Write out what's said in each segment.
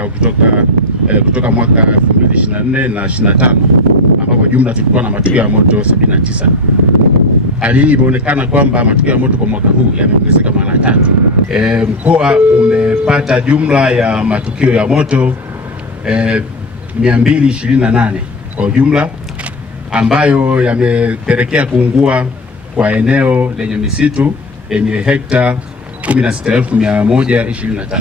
kuongezeka kutoka mwaka 2024 na 25 ambapo jumla tulikuwa na matukio ya moto 79. Hali hii imeonekana kwamba matukio ya moto kwa mwaka huu yameongezeka mara 3. Mkoa umepata jumla ya matukio ya moto 228 kwa ujumla, ambayo yamepelekea kuungua kwa eneo lenye misitu yenye hekta 16,123.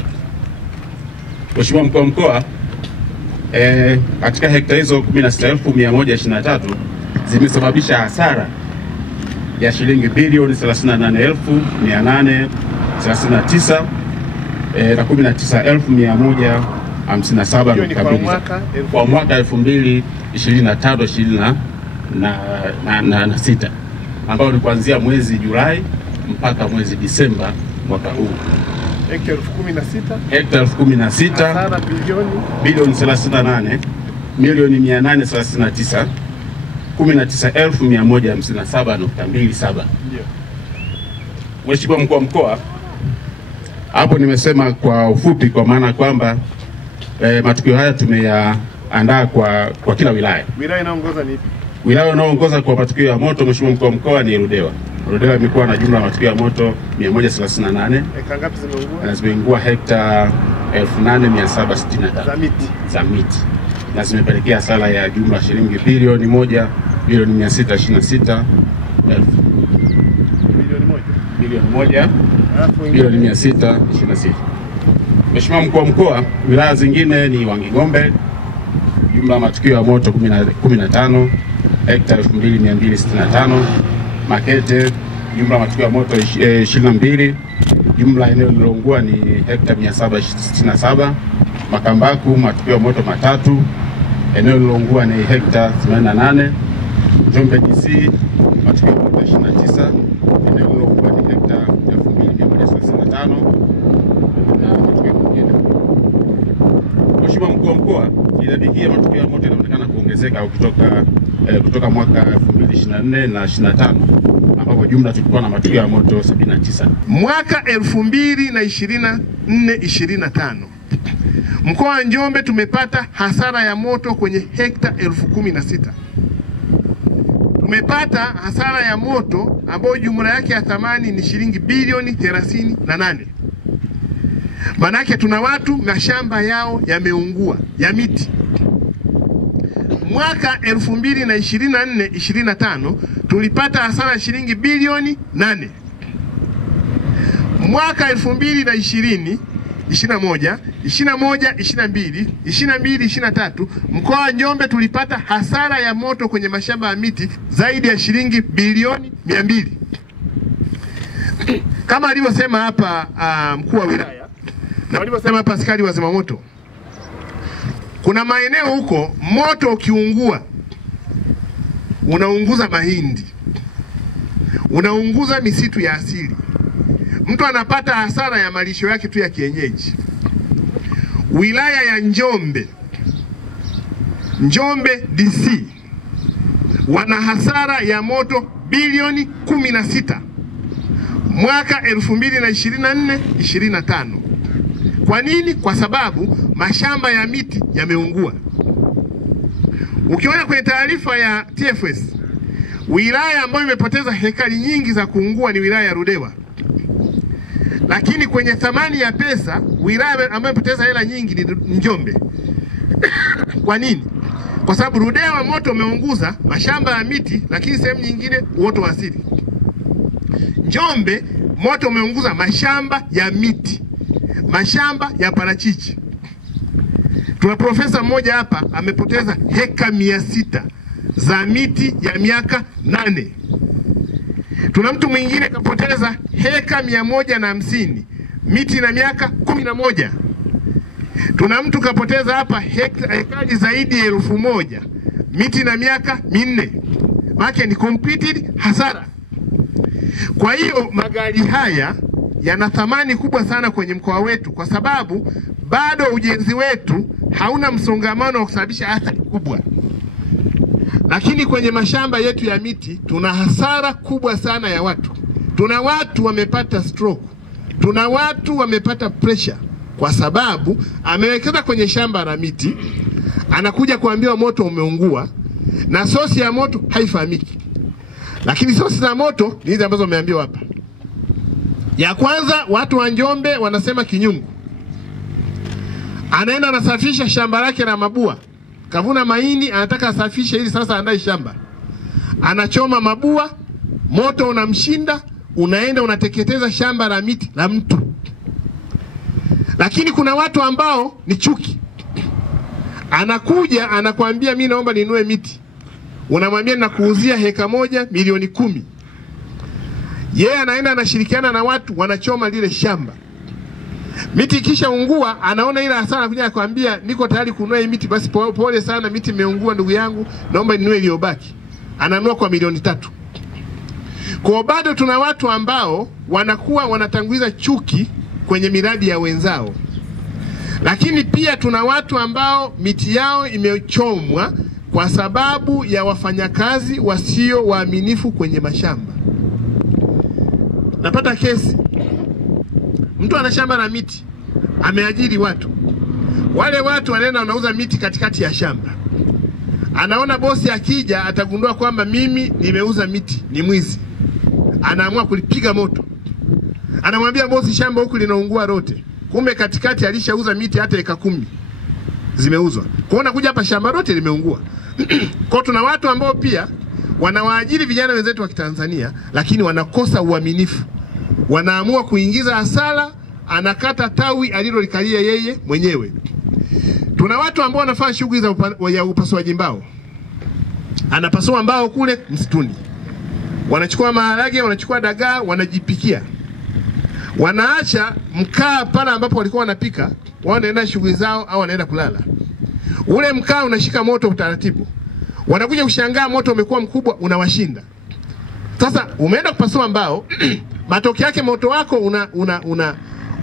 Mheshimiwa Mkuu wa Mkoa, katika hekta hizo 16,123 zimesababisha hasara ya shilingi bilioni 38,839 na 19,157 mkabili kwa mwaka 2025-26 ambao ni kuanzia mwezi Julai mpaka mwezi Disemba mwaka huu. Hekta 16,016 hasara bilioni 38,839 19,157.27. Mheshimiwa Mkuu wa Mkoa, hapo nimesema kwa ufupi kwa maana kwamba matukio haya tumeyaandaa kwa kila wilaya. Wilaya inaongoza ni ipi? Wilaya inayoongoza kwa matukio ya moto, Mheshimiwa Mkuu wa Mkoa, ni Ludewa. Ludewa imekuwa na jumla ya matukio ya moto 138. Hekta ngapi zimeungua? Na zimeungua hekta 8,765 za miti. Na zimepelekea hasara ya jumla shilingi bilioni 1,626 bilioni 626. Mheshimiwa Mkuu wa Mkoa, wilaya zingine ni Wanging'ombe, jumla matukio ya moto 15, hekta 2,265. Makete, jumla matukio ya moto 22, jumla eneo lililoungua ni hekta 767. Makambaku, matukio ya moto 3, eneo lililoungua ni hekta 88. Njombe DC, matukio ya moto 29, eneo lililoungua ni hekta 2,135 na matukio mengine. Mheshimiwa Mkuu wa Mkoa, idadi hii ya matukio ya moto inaonekana kuongezeka kutoka mwaka 2024 na 25 ambapo jumla tulikuwa na matukio ya moto 79. Mwaka 2024-25 mkoa wa Njombe tumepata hasara ya moto kwenye hekta 16,000. Tumepata hasara ya moto ambayo jumla yake ya thamani ni shilingi bilioni 38. Manake tuna watu mashamba yao yameungua ya miti. Mwaka 2024-25 tulipata hasara ya shilingi bilioni 8. Mwaka 2020, 21, 22, 23 mkoa wa Njombe tulipata hasara ya moto kwenye mashamba ya miti zaidi ya shilingi bilioni 200. Kama alivyosema hapa mkuu wa wilaya na walivyosema hapa askari wa zimamoto, kuna maeneo huko moto ukiungua unaunguza mahindi, unaunguza misitu ya asili, mtu anapata hasara ya malisho yake tu ya kienyeji. Wilaya ya Njombe DC wana hasara ya moto bilioni 16 mwaka 2024-25. Kwa nini? Kwa sababu mashamba ya miti yameungua. Ukiona kwenye taarifa ya TFS, wilaya ambayo imepoteza hekari nyingi za kuungua ni wilaya ya Ludewa. Lakini kwenye thamani ya pesa, wilaya ambayo imepoteza hela nyingi ni Njombe. Kwa nini? Kwa sababu Ludewa moto umeunguza mashamba ya miti, lakini sehemu nyingine uoto wa asili. Njombe moto umeunguza mashamba ya miti, mashamba ya parachichi. Tuna profesa mmoja hapa amepoteza heka 600 za miti ya miaka 8. Tuna mtu mwingine kapoteza heka 150 miti na miaka 11. Tuna mtu kapoteza hapa hekari zaidi ya 1,000 miti na miaka 4. Maana ni completed hasara. Kwa hiyo magari haya yana thamani kubwa sana kwenye mkoa wetu, kwa sababu bado ujenzi wetu hauna msongamano wa kusababisha athari kubwa. Lakini kwenye mashamba yetu ya miti tuna hasara kubwa sana ya watu. Tuna watu wamepata stroke, tuna watu wamepata pressure, kwa sababu amewekeza kwenye shamba la miti, anakuja kuambiwa moto umeungua na sosi ya moto haifahamiki. Lakini sosi za moto ni hizi ambazo umeambiwa hapa. Ya kwanza, watu wa Njombe wanasema kinyungu. Anaenda anasafisha shamba lake la mabua. Kavuna mahindi, anataka asafishe ili sasa andae shamba. Anachoma mabua, moto unamshinda, unaenda unateketeza shamba la miti la mtu. Lakini kuna watu ambao ni chuki. Anakuja anakuambia mimi naomba ninunue miti. Unamwambia nakuuzia heka moja milioni 10. Yeye anaenda anashirikiana na watu wanachoma lile shamba. Miti kisha ungua, anaona ile hasara, kuja kuambia niko tayari kununua hii miti, basi pole sana, miti imeungua ndugu yangu, naomba ninunue iliyobaki. Ananunua kwa milioni 3. Kwa bado tuna watu ambao wanakuwa wanatanguliza chuki kwenye miradi ya wenzao. Lakini pia tuna watu ambao miti yao imechomwa kwa sababu ya wafanyakazi wasio waaminifu kwenye mashamba. Napata kesi. Mtu ana shamba la miti, ameajiri watu. Wale watu wanaenda wanauza miti katikati ya shamba. Anaona bosi akija atagundua kwamba mimi nimeuza miti, ni mwizi. Anaamua kulipiga moto. Anamwambia bosi shamba huku linaungua lote. Kumbe katikati alishauza miti hata eka 10 zimeuzwa. Kuona kuja hapa shamba lote limeungua. Kwa tuna watu ambao pia wanawaajiri vijana wenzetu wa Kitanzania, lakini wanakosa uaminifu. Wanaamua kuingiza hasara, anakata tawi alilolikalia yeye mwenyewe. Tuna watu ambao wanafanya shughuli za upasuaji mbao. Anapasua mbao kule msituni. Wanachukua maharage, wanachukua dagaa, wanajipikia. Wanaacha mkaa pale ambapo walikuwa wanapika, wanaenda shughuli zao au wanaenda kulala. Ule mkaa unashika moto utaratibu. Wanakuja kushangaa moto umekuwa mkubwa, unawashinda. Sasa umeenda kupasua mbao, matokeo yake moto wako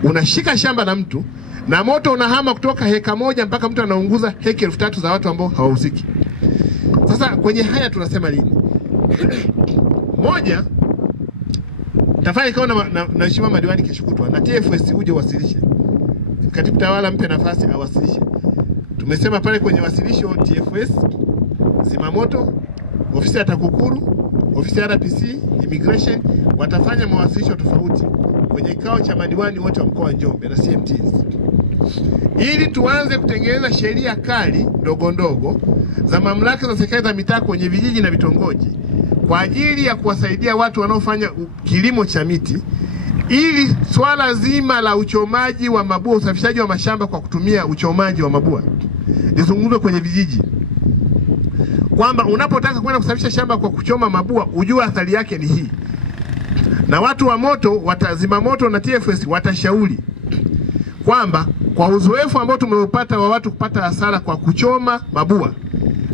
unashika shamba la mtu, na moto unahama kutoka heka moja mpaka mtu anaunguza heka 3000 za watu ambao hawahusiki. Sasa kwenye haya tunasema nini? Moja, tafanya ikawa na heshima madiwani kesho kutwa na TFS uje wasilishe. Katibu tawala mpe nafasi awasilishe. Tumesema pale kwenye wasilisho TFS, zimamoto, ofisi ya TAKUKURU, ofisi ya RPC, immigration watafanya mawasilisho tofauti kwenye kikao cha madiwani wote wa mkoa wa Njombe na CMTs. Ili tuanze kutengeneza sheria kali ndogo ndogo za mamlaka za serikali za mitaa kwenye vijiji na vitongoji kwa ajili ya kuwasaidia watu wanaofanya kilimo cha miti, ili swala zima la uchomaji wa mabua, usafishaji wa mashamba kwa kutumia uchomaji wa mabua lizungumzwe kwenye vijiji. Kwamba unapotaka kwenda kusafisha shamba kwa kuchoma mabua, ujue athari yake ni hii. Na watu wa moto, watazima moto na TFS watashauri kwamba kwa uzoefu ambao tumeupata wa watu kupata hasara kwa kuchoma mabua,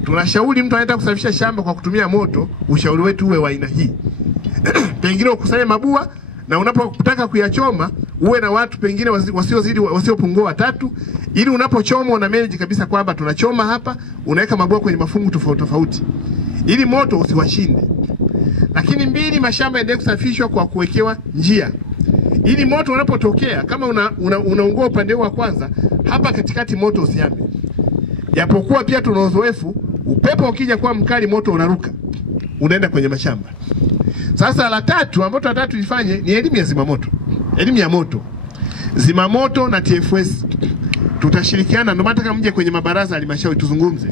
tunashauri mtu anaenda kusafisha shamba kwa kutumia moto, ushauri wetu uwe wa aina hii. Pengine ukusanye mabua, na unapotaka kuyachoma uwe na watu pengine wasiopungua 3, ili unapochoma una manage kabisa kwamba tunachoma hapa, unaweka mabua kwenye mafungu tofauti tofauti ili moto usiwashinde. Lakini 2, mashamba yaendelee kusafishwa kwa kuwekewa njia, ili moto unapotokea kama unaungua upande wa kwanza, hapa katikati moto usiame. Japokuwa pia tuna uzoefu, upepo ukija kwa mkali moto unaruka, unaenda kwenye mashamba. Sasa la 3 ambalo tunataka tulifanye ni elimu ya zimamoto. Elimu ya moto. Zimamoto na TFS tutashirikiana, ndio nataka mje kwenye mabaraza ya halmashauri tuzungumze.